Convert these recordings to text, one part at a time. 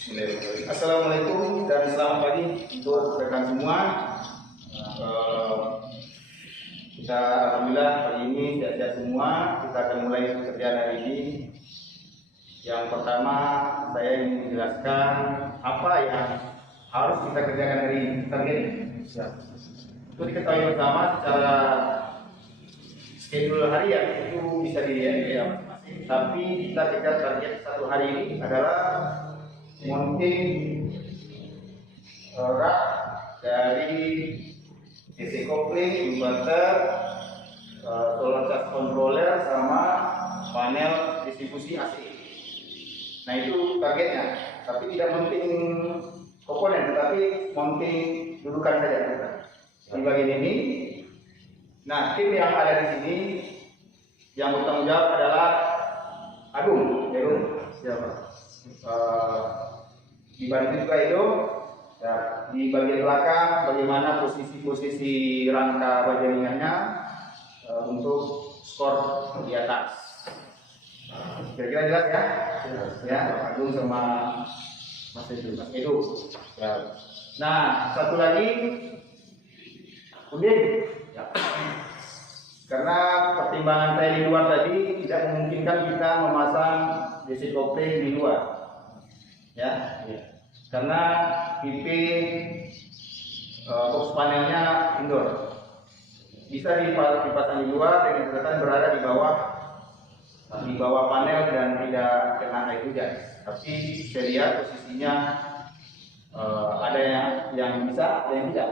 Assalamualaikum dan selamat pagi untuk rekan semua. Kita alhamdulillah pagi ini sehat-sehat semua. Kita akan mulai pekerjaan hari ini. Yang pertama saya ingin menjelaskan apa yang harus kita kerjakan hari ini. Target itu diketahui bersama secara schedule harian itu bisa dilihat ya. Tapi kita kejar target satu hari ini adalah mounting rak dari DC kopling, inverter, solar charge controller sama panel distribusi AC. Nah itu targetnya, tapi tidak mounting komponen, tetapi mounting dudukan saja di bagian ini. Nah tim yang ada di sini yang bertanggung jawab adalah Agung, siapa? Dibantu juga itu ya, di bagian belakang bagaimana posisi rangka bajaringannya untuk skor di atas. Kira-kira jelas ya? Ya, Agung sama Mas Edu. Ya. Nah, satu lagi Udin. Ya. Karena pertimbangan saya di luar tadi tidak memungkinkan kita memasang DC kopling di luar. Ya. Karena IP box panelnya indoor, bisa dipasang di luar dengan catatan berada di bawah panel dan tidak kena air hujan. Tapi saya lihat posisinya ada yang bisa, ada yang tidak.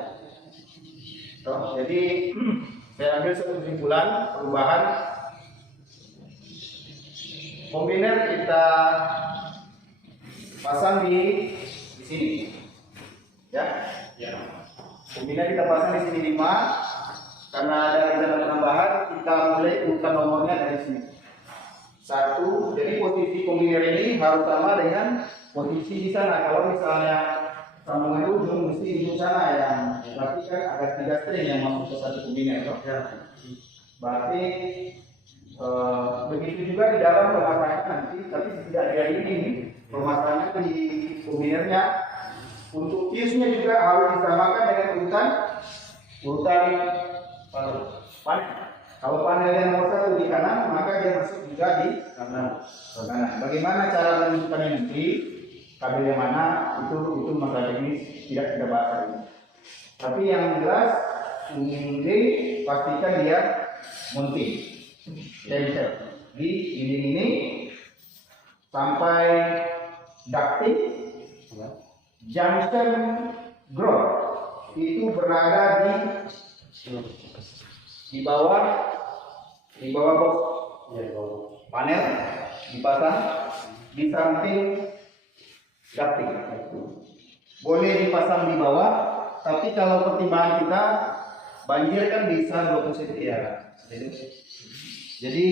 Jadi saya ambil satu kesimpulan perubahan kombiner kita pasang di sini, ya. Kombiner kita pasang di sini 5, karena ada rencana penambahan kita mulai urutan nomornya dari sini. 1, jadi posisi kombiner ini harus sama dengan posisi di sana. Kalau misalnya sambungan ujung mesti ujung sana yang berarti kan ada 3 string yang masuk ke satu kombiner. Berarti begitu juga di dalam pemasangan nanti, tapi tidak ada ini pemasangan di kombinernya. Untuk fuse-nya juga harus disamakan dengan urutan panel. Kalau panelnya nomor 1 di kanan, maka dia masuk juga di kanan. Bagaimana cara menentukannya nanti? Kabel yang mana itu masalah teknis, tidak kita bahas hari ini. Tapi yang jelas ini pastikan dia mounting. Bisa di dinding ini sampai ducting junction ground itu berada di bawah box panel, dipasang di samping ducting. Boleh dipasang di bawah, tapi kalau pertimbangan kita banjir kan bisa 20 cm ya. Jadi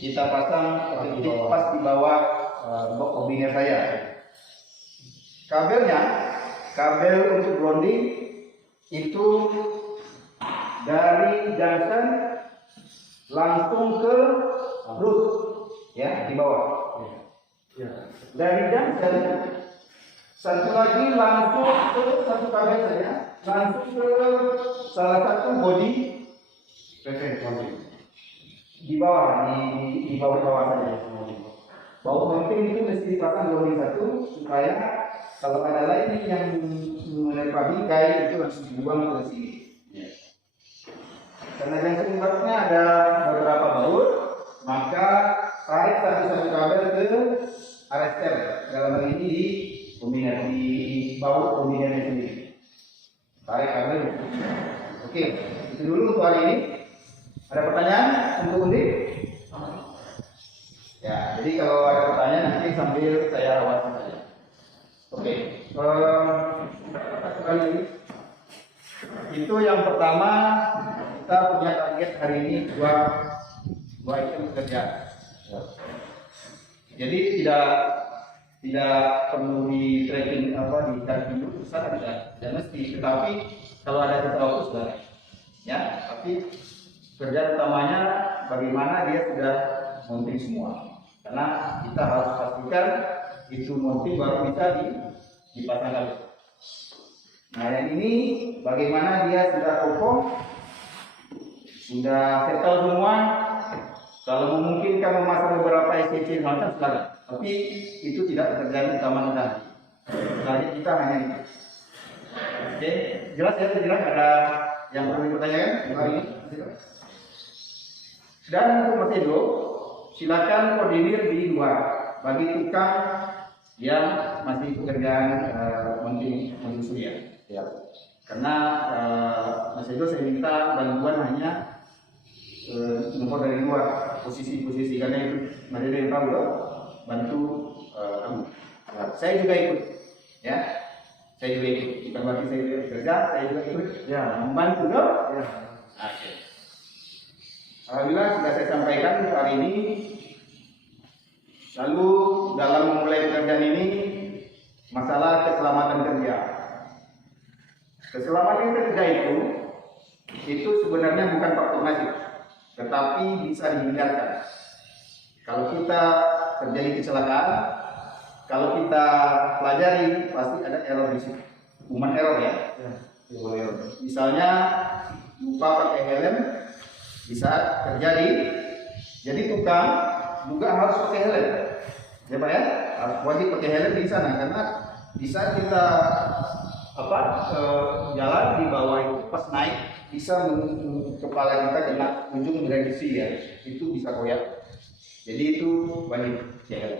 kita pasang pas di bawah box kombiner saya. Kabel untuk grounding itu dari junction langsung ke root ya di bawah. Dari junction satu lagi langsung ke satu kabel saja, langsung ke salah satu body di bawah di bawah saja. Bawah mounting itu mesti dipasang grounding 1 supaya kalau ada lain yang menerpa bingkai itu langsung dibuang ke sini. Karena junction inverternya ada beberapa baut, maka tarik satu kabel ke arrestor. Dalam hal ini di kombiner di baut kombinernya sendiri. Tarik kabel. Oke, itu dulu untuk hari ini. Ada pertanyaan untuk Undi? Ya, jadi kalau ada pertanyaan nanti sambil saya awasi saja. Oke, itu yang pertama, kita punya target hari ini dua item kerja. Jadi tidak perlu di tracking di tracking dulu susah tidak mesti, tetapi kalau ada sesuatu sudah ya. Tapi kerja utamanya bagaimana dia sudah mounting semua, karena kita harus pastikan itu motif baru bisa dipasangkan. Nah yang ini bagaimana dia sudah kokoh, sudah settle semua. Kalau memungkinkan memasang beberapa STC macam silakan. Tapi itu tidak terjadi utama kita. Target kita hanya itu. Oke, jelas ya, jelas ada yang perlu dipertanyakan hari ini. Dan untuk Mas Edo, silakan koordinir di luar bagi tukang yang masih pekerjaan montering surya. Ya. Karena Mas Edo saya minta bantuan hanya nomor dari luar, posisi-posisi, karena itu Mas Edo yang tahu loh, bantu kamu. Saya juga ikut, ya. Saya juga ikut, bukan berarti saya juga kerja, saya juga ikut, ya, membantu loh. Ya. Oke. Alhamdulillah sudah saya sampaikan hari ini. Lalu dalam memulai pekerjaan ini, masalah keselamatan kerja. Keselamatan kerja itu sebenarnya bukan faktor nasib, tetapi bisa dihindarkan. Kalau kita terjadi kecelakaan, kalau kita pelajari pasti ada error di situ, human error ya. Misalnya lupa pakai helm bisa terjadi. Jadi tukang juga harus pakai helm, ya Pak ya, wajib pakai helm di sana karena bisa kita jalan di bawah itu pas naik bisa kepala kita kena ujung dari besi ya, itu bisa koyak. Jadi itu wajib ya.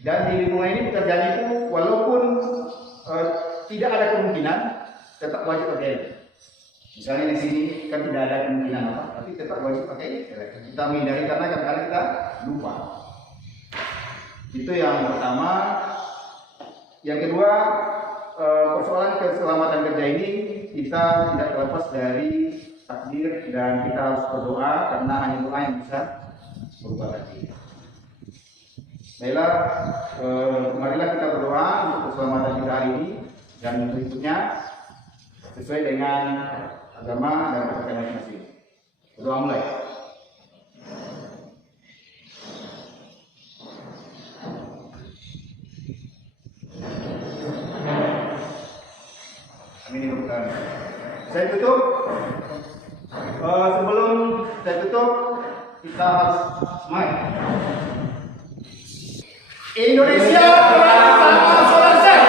Dan di lingkungan ini pekerjaan itu walaupun tidak ada kemungkinan tetap wajib pakai helm. Misalnya di sini kan tidak ada kemungkinan apa, tapi tetap wajib pakai helm. Kita menghindari karena kadang-kadang kita lupa. Itu yang pertama. Yang kedua, persoalan keselamatan kerja ini kita tidak terlepas dari takdir dan kita harus berdoa karena hanya doa yang bisa berubah takdir. Baiklah, marilah kita berdoa untuk keselamatan kita hari ini dan berikutnya sesuai dengan agama dan kepercayaan masing-masing. Berdoa mulai. Amin. Saya tutup. Sebelum saya tutup, kita harus smile. Indonesia bersama Solarcell.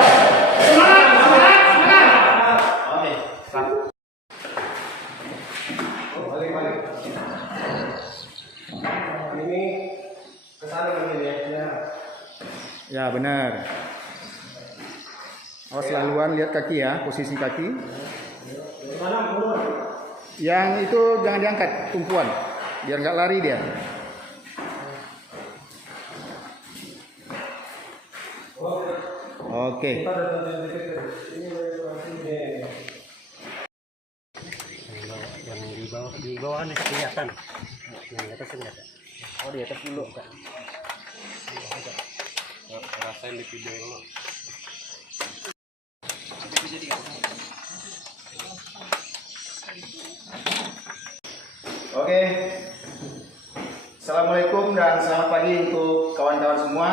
Semangat, semangat, semangat. Oke, satu. Balik. Ini kesana begini ya. Ya benar. Awas laluan, lihat kaki ya, posisi kaki. Yang itu jangan diangkat, tumpuan, biar nggak lari dia. Oke. Yang di bawah nih kelihatan. Yang di atas kelihatan. Oh di atas dulu kan. Rasain di video lo. Oke. Assalamualaikum dan selamat pagi untuk kawan-kawan semua.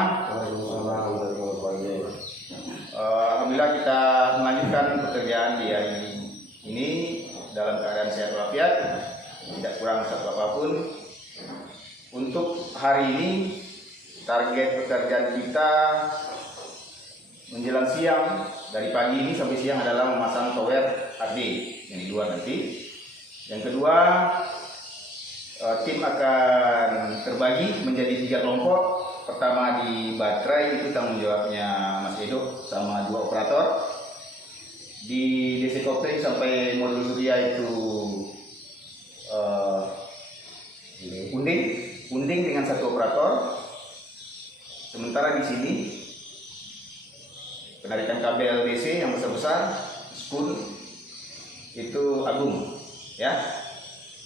Alhamdulillah kita melanjutkan pekerjaan di hari ini dalam keadaan sehat walafiat, tidak kurang satu apapun. Untuk hari ini target pekerjaan kita menjelang siang, dari pagi ini sampai siang adalah memasang tower HD yang di luar nanti. Yang kedua, tim akan terbagi menjadi 3 kelompok. Pertama di baterai, itu tanggung jawabnya Mas Edo sama 2 operator. Di DC Kopling sampai modul surya itu unding dengan 1 operator. Sementara di sini penarikan kabel DC yang besar-besar, spoon itu Agung, ya.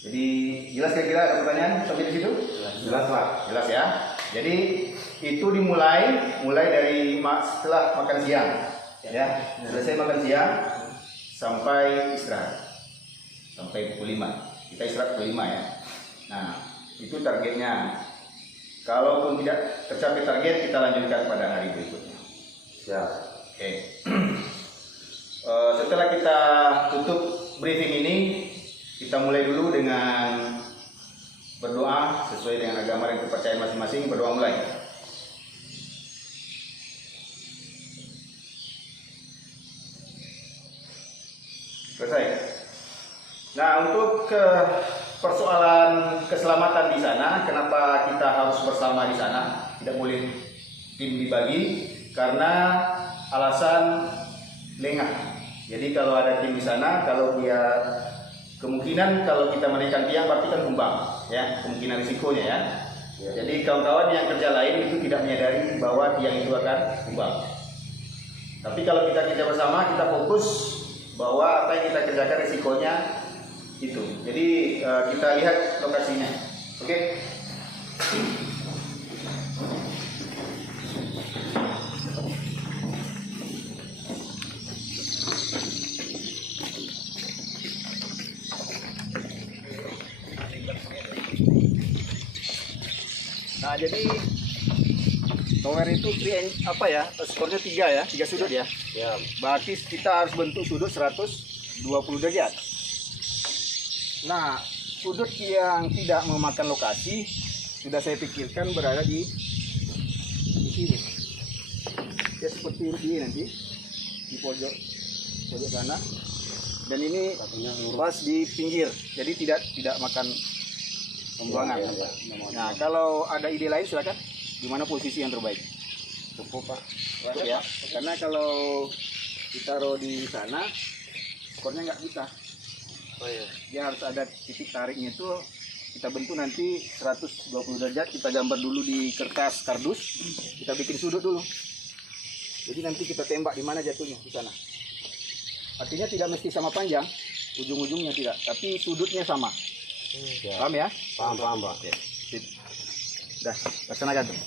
Jadi jelas kira-kira ada pertanyaan sampai di situ? Jelas Pak. Jelas ya. Jadi itu dimulai dari setelah makan siang, ya. Selesai makan siang sampai istirahat sampai pukul 5. Kita istirahat pukul 5 ya. Nah itu targetnya. Kalaupun tidak tercapai target, kita lanjutkan pada hari berikutnya. Siap. Oke. Setelah kita tutup briefing ini, kita mulai dulu dengan berdoa sesuai dengan agama dan kepercayaan masing-masing. Berdoa mulai. Selesai. Nah, untuk persoalan keselamatan di sana, kenapa kita harus bersama di sana? Tidak boleh tim dibagi karena alasan lengah. Jadi kalau ada tim di sana, kalau dia kemungkinan kalau kita menaikkan tiang berarti kan tumbang, ya, kemungkinan risikonya ya. Jadi kawan-kawan yang kerja lain itu tidak menyadari bahwa tiang itu akan tumbang. Tapi kalau kita kerja bersama, kita fokus bahwa apa yang kita kerjakan risikonya itu. Jadi kita lihat lokasinya. Oke. Nah, jadi tower itu skornya 3 sudut ya. Ya. Berarti kita harus bentuk sudut 120 derajat. Nah, sudut yang tidak memakan lokasi sudah saya pikirkan berada di sini. Ya seperti ini nanti di pojok sana. Dan ini pas di pinggir, jadi tidak makan pembuangan. Nah, kalau ada ide lain silakan. Di mana posisi yang terbaik? Cukup Pak. Cukup ya. Karena kalau ditaruh di sana, skornya nggak bisa. Oh iya. Dia harus ada titik tariknya itu. Kita bentuk nanti 120 derajat. Kita gambar dulu di kertas kardus. Kita bikin sudut dulu. Jadi nanti kita tembak di mana jatuhnya di sana. Artinya tidak mesti sama panjang, ujung-ujungnya tidak, tapi sudutnya sama. Ya. Paham ya? Paham Pak. Oke. Sip. Dah, laksanakan tuh.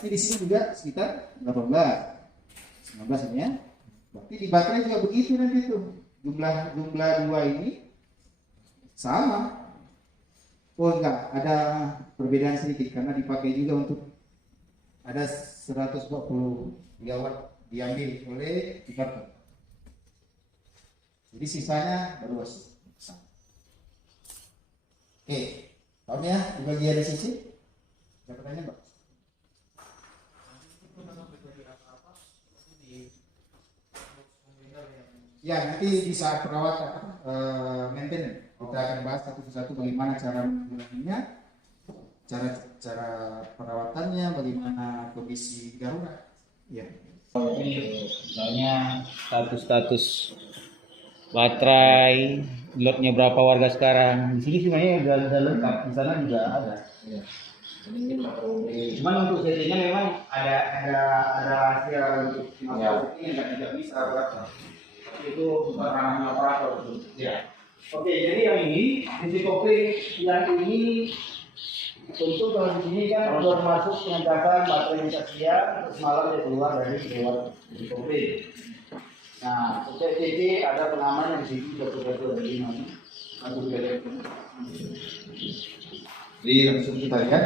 Tapi di sini juga sekitar 18, 19 ini ya. Berarti di baterai juga begitu nanti tuh. Jumlah 2 ini sama. Oh enggak, ada perbedaan sedikit karena dipakai juga untuk ada 140 gigawatt diambil oleh inverter. Jadi sisanya baru sama. Oke, paham ya di bagian di sisi? Ada pertanyaan Pak? Ya, nanti di saat perawatan maintenance kita akan bahas satu persatu bagaimana cara mengulanginya, cara perawatannya, bagaimana kondisi darurat. Ya. Ini misalnya status baterai lotnya berapa warga sekarang. Di sini sebenarnya udah lengkap, di sana juga ada. Ya. Cuman untuk CT-nya memang ada hasil untuk yang tidak bisa berapa. Itu ranahnya operator. Ya. Oke, jadi yang ini sisi kopling yang ini tentu kalau di sini kan baru masuk pengentasan baterai bisa siap, terus malam dia keluar dari lewat sisi kopling. Nah, untuk CC ada pengaman yang di situ sudah ada di mana? Jadi langsung kita lihat.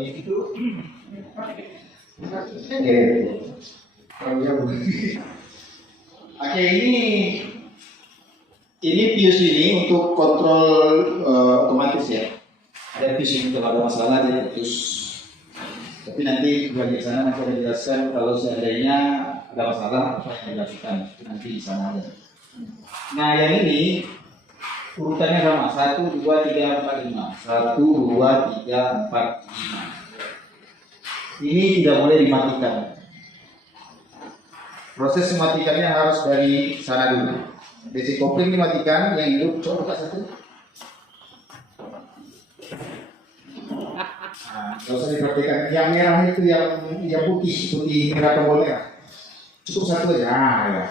Itu Oke, ini fuse ini untuk kontrol otomatis ya. Ada fuse ini kalau ada masalah dia putus. Tapi nanti di sana nanti ada jelaskan kalau seandainya ada masalah apa yang dilakukan nanti di sana ada. Nah yang ini urutannya sama 1, 2, 3, 4, 5. 1, 2, 3, 4, 5. Ini tidak boleh dimatikan. Proses mematikannya harus dari sana dulu. DC kopling dimatikan, yang hidup coba satu. Nah, kalau saya diperhatikan yang merah itu yang putih merah tombol merah. Cukup satu aja. Nah, ya.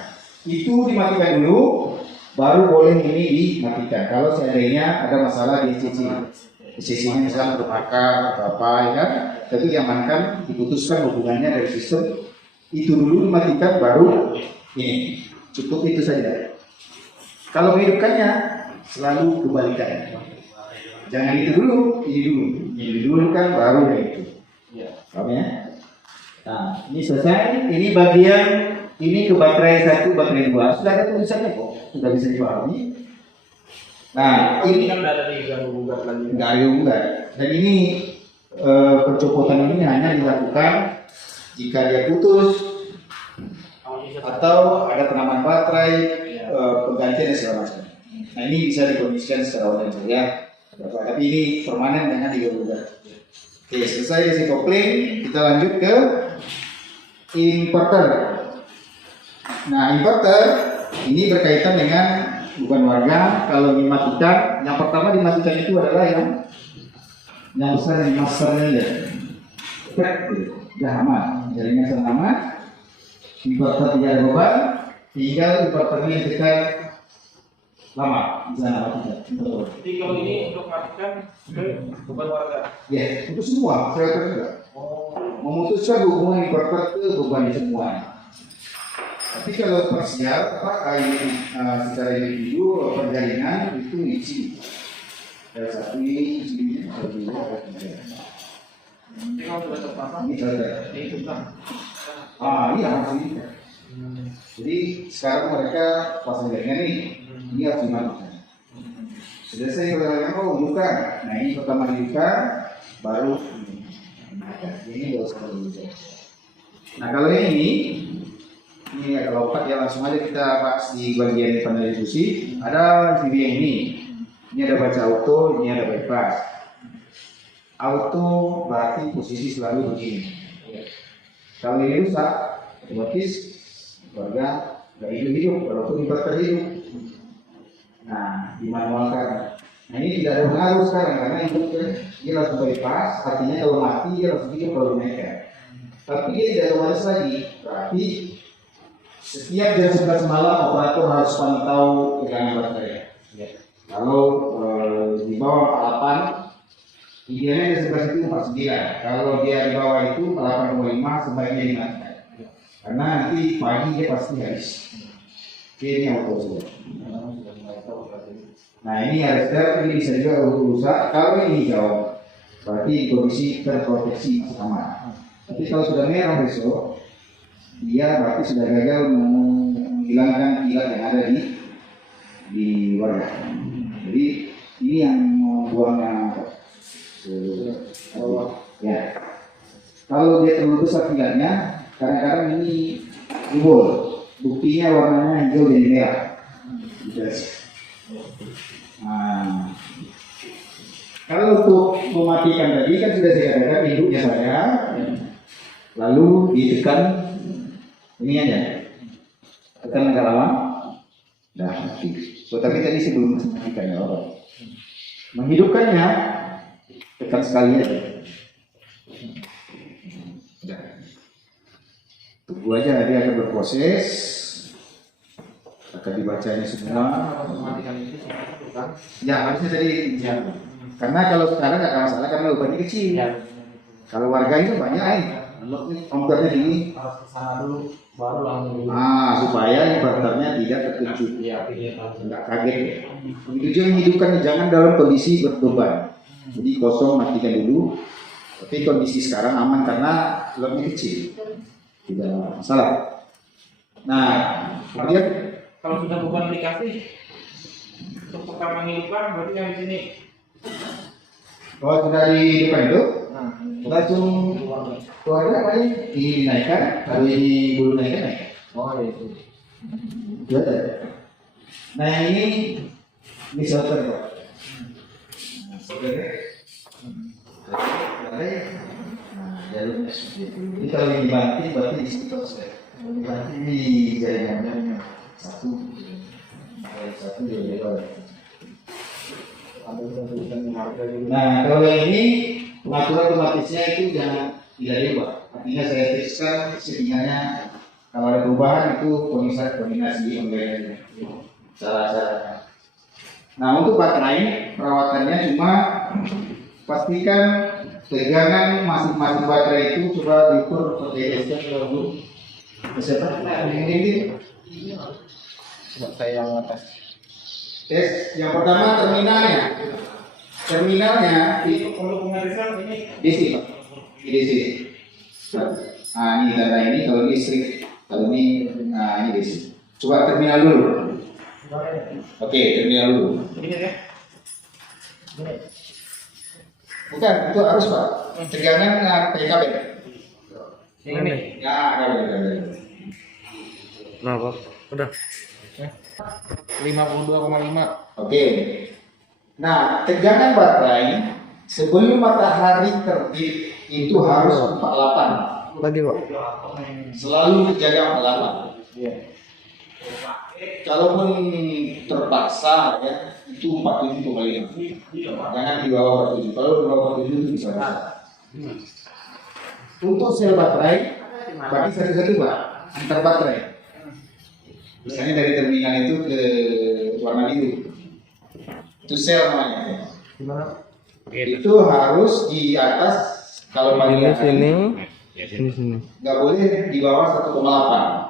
Itu dimatikan dulu, baru boleh ini dimatikan. Kalau seandainya ada masalah di sisi-nya misalnya terbakar atau apa ya kan, tapi diamankan, diputuskan hubungannya dari sistem itu dulu dimatikan, baru ini cukup itu saja. Kalau menghidupkannya selalu kebalikan. Jangan itu dulu, ini dulu kan baru yang itu. Paham ya? Nah, ini selesai. Ini bagian ini ke baterai 1, baterai 2. Sudah ada tulisannya kok, sudah bisa dipahami. Nah, ini kan tidak ada diganggu-gugat lagi. Enggak diganggu-gugat. Dan ini percopotan ini hanya dilakukan jika dia putus atau ada pengaman baterai, penggantian dan segala macam. Nah ini bisa dikondisikan secara online saja. Tapi ini permanen dengan diganggu-gugat. Oke, selesai dari kopling, kita lanjut ke inverter. Nah inverter ini berkaitan dengan bukan warga. Kalau dimatikan, yang pertama dimatikan itu adalah yang besar yang masternya ya. Sudah aman, jaringan sudah aman. Inverter tidak ada beban, tinggal inverternya yang tekan lama bisa matikan. Jadi kalau ini untuk matikan ke beban warga. Ya, itu semua saya juga. Memutuskan hubungan inverter ke beban semua. Tapi kalau parsial secara individu perjaringan itu isi. Salah satu ini isinya Ini kalau sudah terpasang, ini saja. ini tukang. Iya harus ini. Jadi sekarang mereka pasang jaringan nih, ini harus dimatikan. Selesai kalau buka, nah ini pertama dibuka, baru ini nggak usah dibuka. Nah kalau ini ada lompat ya, langsung aja kita bahas di bagian panel distribusi. Ada CV yang ini ada baca auto, ini ada bypass. Auto berarti posisi selalu begini. Kalau ini rusak, otomatis warga nggak hidup, walaupun inverter hidup. Nah, dimanualkan. Nah ini tidak ada pengaruh sekarang karena ini langsung bypass, artinya kalau mati dia langsung hidup kalau dinaikkan. Tapi dia tidak otomatis lagi, berarti setiap jam 11 malam operator harus pantau tegangan baterai. Kalau di bawah 8, idealnya di sebelah itu 49. Kalau dia di bawah itu 8,5 sebaiknya dimatikan. Karena nanti pagi dia pasti habis. Ini auto sudah. Nah ini harusnya ini bisa juga rusak. Kalau ini hijau, berarti kondisi terproteksi masih aman. Tapi kalau sudah merah besok, dia berarti sudah gagal menghilangkan kilat yang ada di warga. Jadi ini yang membuangnya. Ya. Kalau dia terlalu besar kilatnya, kadang-kadang ini jebol. Buktinya warnanya hijau dan merah. Nah, kalau untuk mematikan tadi kan sudah saya katakan induknya saya, lalu ditekan ini aja, Tekan agak lama. Nah, mati. So, tapi tadi sebelum matikan ya Allah. Menghidupkannya tekan sekali aja. Udah. Tunggu aja dia akan berproses. Akan dibacanya semua. Ya harusnya tadi. Ya. Karena kalau sekarang nggak ada masalah karena lubangnya kecil. Ya. Kalau warga itu banyak komputernya ini. Sana dulu baru langsung. Supaya inverternya tidak terkejut. Ya, nggak kaget ya. Begitu juga menghidupkan, jangan dalam kondisi berbeban. Jadi kosong, matikan dulu. Tapi kondisi sekarang aman karena lubangnya kecil. Tidak masalah. Nah, kemudian kalau sudah beban dikasih untuk pertama menghidupkan berarti yang di sini. kalau sudah di depan itu, langsung keluarga apa ini dinaikkan, kalau ini bulu naikkan. Oh iya itu. Itu ada. Nah yang ini shelter kok. Jalur ini kalau ini mati berarti di situ saya. Berarti di jaringannya satu jadi dua. Nah kalau yang ini pengaturan otomatisnya itu jangan tidak diubah. Artinya saya fixkan setidaknya kalau ada perubahan itu koordinasi pembeliannya cara-caranya. Nah untuk baterai perawatannya cuma pastikan tegangan masing-masing baterai itu coba diukur PTS-nya dulu. Siapa? Ini. Coba saya yang atas. Tes yang pertama terminalnya Ini untuk pengarisan ini DC Pak. DC. Nah ini data ini kalau listrik, kalau ini ini DC. Coba terminal dulu. Oke, terminal dulu. ini ya. Bukan, itu harus Pak. Tegangan pakai kabel. Ini. Ya, kabel. Berapa? Udah. 52,5. Oke. Nah, tegangan baterai sebelum matahari terbit itu harus 48. Lagi kok. Selalu jaga 48. Iya. Kalaupun terpaksa ya itu 47,5. Jangan di bawah 47. Kalau di bawah 47 itu bisa rusak. Untuk sel baterai bagi satu-satu Pak antar baterai. Misalnya dari terminal itu ke warna biru. Itu sel namanya. Gimana? Itu harus di atas kalau pagi hari Sini. nggak boleh di bawah 1,8.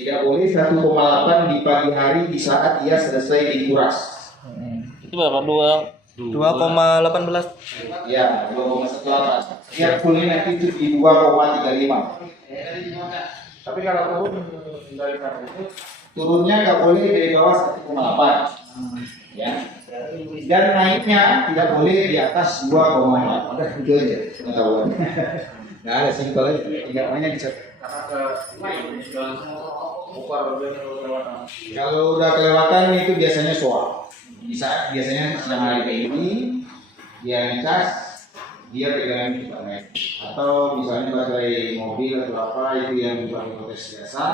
Tidak boleh 1,8 di pagi hari di saat ia selesai dikuras. Itu berapa? 2,18. Ya, 2,18. Dia boleh nanti itu di 2,35. Tapi kalau turun dari sana itu Turunnya nggak boleh dari bawah 1,8. Ya. Dan naiknya tidak boleh di atas 2,4. Udah itu aja pengetahuan. Nggak ada simpel aja. Tinggal banyak dicek. karena ke sudah buka kelewatan. Kalau udah kelewatan itu biasanya soal. Biasanya siang hari kayak ini dia ngecas, dia pegangan itu naik. Atau misalnya baterai mobil atau apa itu yang pakai protes biasa.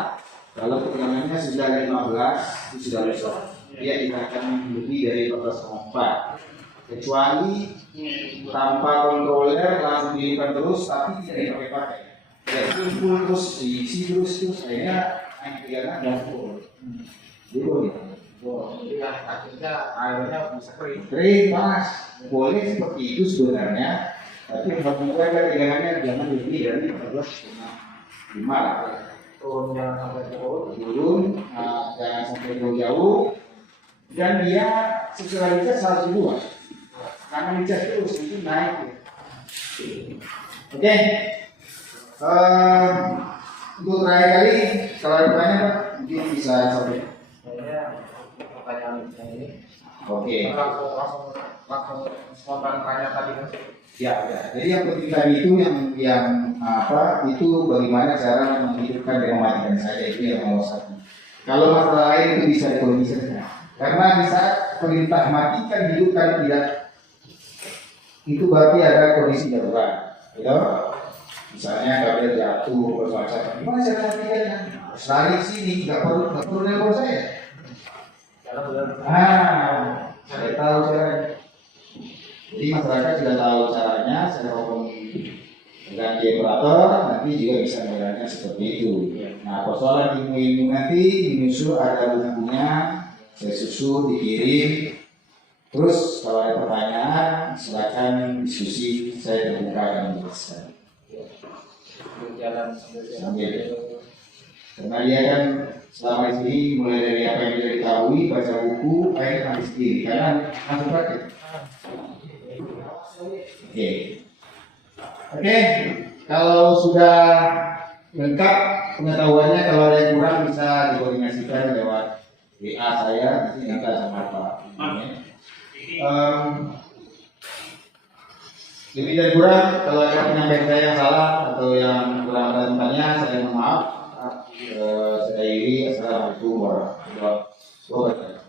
Kalau ketegangannya sudah 15 itu sudah rusak. Dia tidak akan lebih dari 14,4. Kecuali tanpa kontroler langsung dihidupkan terus, tapi tidak dipakai. Ya full terus diisi terus akhirnya naik tegangan dan full. Dulu gitu. Jadi akhirnya airnya bisa kering. Kering panas boleh seperti itu sebenarnya, tapi bukan tegangannya jangan lebih dari 14,5 lah. Turun jangan sampai Turun, jangan sampai jauh-jauh, dan dia sesuai dicas harus luas karena dicas terus itu naik ya. Oke. Untuk terakhir kali kalau ada pertanyaan Pak mungkin bisa sampai. Kayaknya pertanyaan yang ini. Oke. Langsung spontan tanya tadi kan. Ya. Jadi yang penting tadi itu yang apa itu bagaimana cara menghidupkan dan mematikan saja itu yang nomor satu. Kalau masalah lain itu bisa dikondisikan. Karena di saat perintah matikan hidupkan tidak itu berarti ada kondisi darurat, gitu? Misalnya kabel jatuh bermacam, gimana cara matikannya? lari sini nggak perlu nelpon saya. Saya tahu caranya. Jadi masyarakat sudah tahu caranya. Saya hubungi dengan di operator, nanti juga bisa menjalankan seperti itu. Nah, persoalan ilmu nanti menyusul ada bukunya, saya susun, dikirim. Terus kalau ada pertanyaan, silakan diskusi, saya terbuka dan menjelaskan. Sambil. Karena dia kan selama di sini mulai dari apa yang kita ketahui, baca buku, akhirnya nanti sendiri. Karena langsung praktek. Oke, kalau sudah lengkap pengetahuannya, kalau ada yang kurang bisa dikoordinasikan lewat WA saya, nanti minta sama Pak. Lebih dan kurang, kalau ada penyampaian saya yang salah atau yang kurang ada tentangnya, saya mohon maaf. Saya iri, assalamualaikum warahmatullahi wabarakatuh.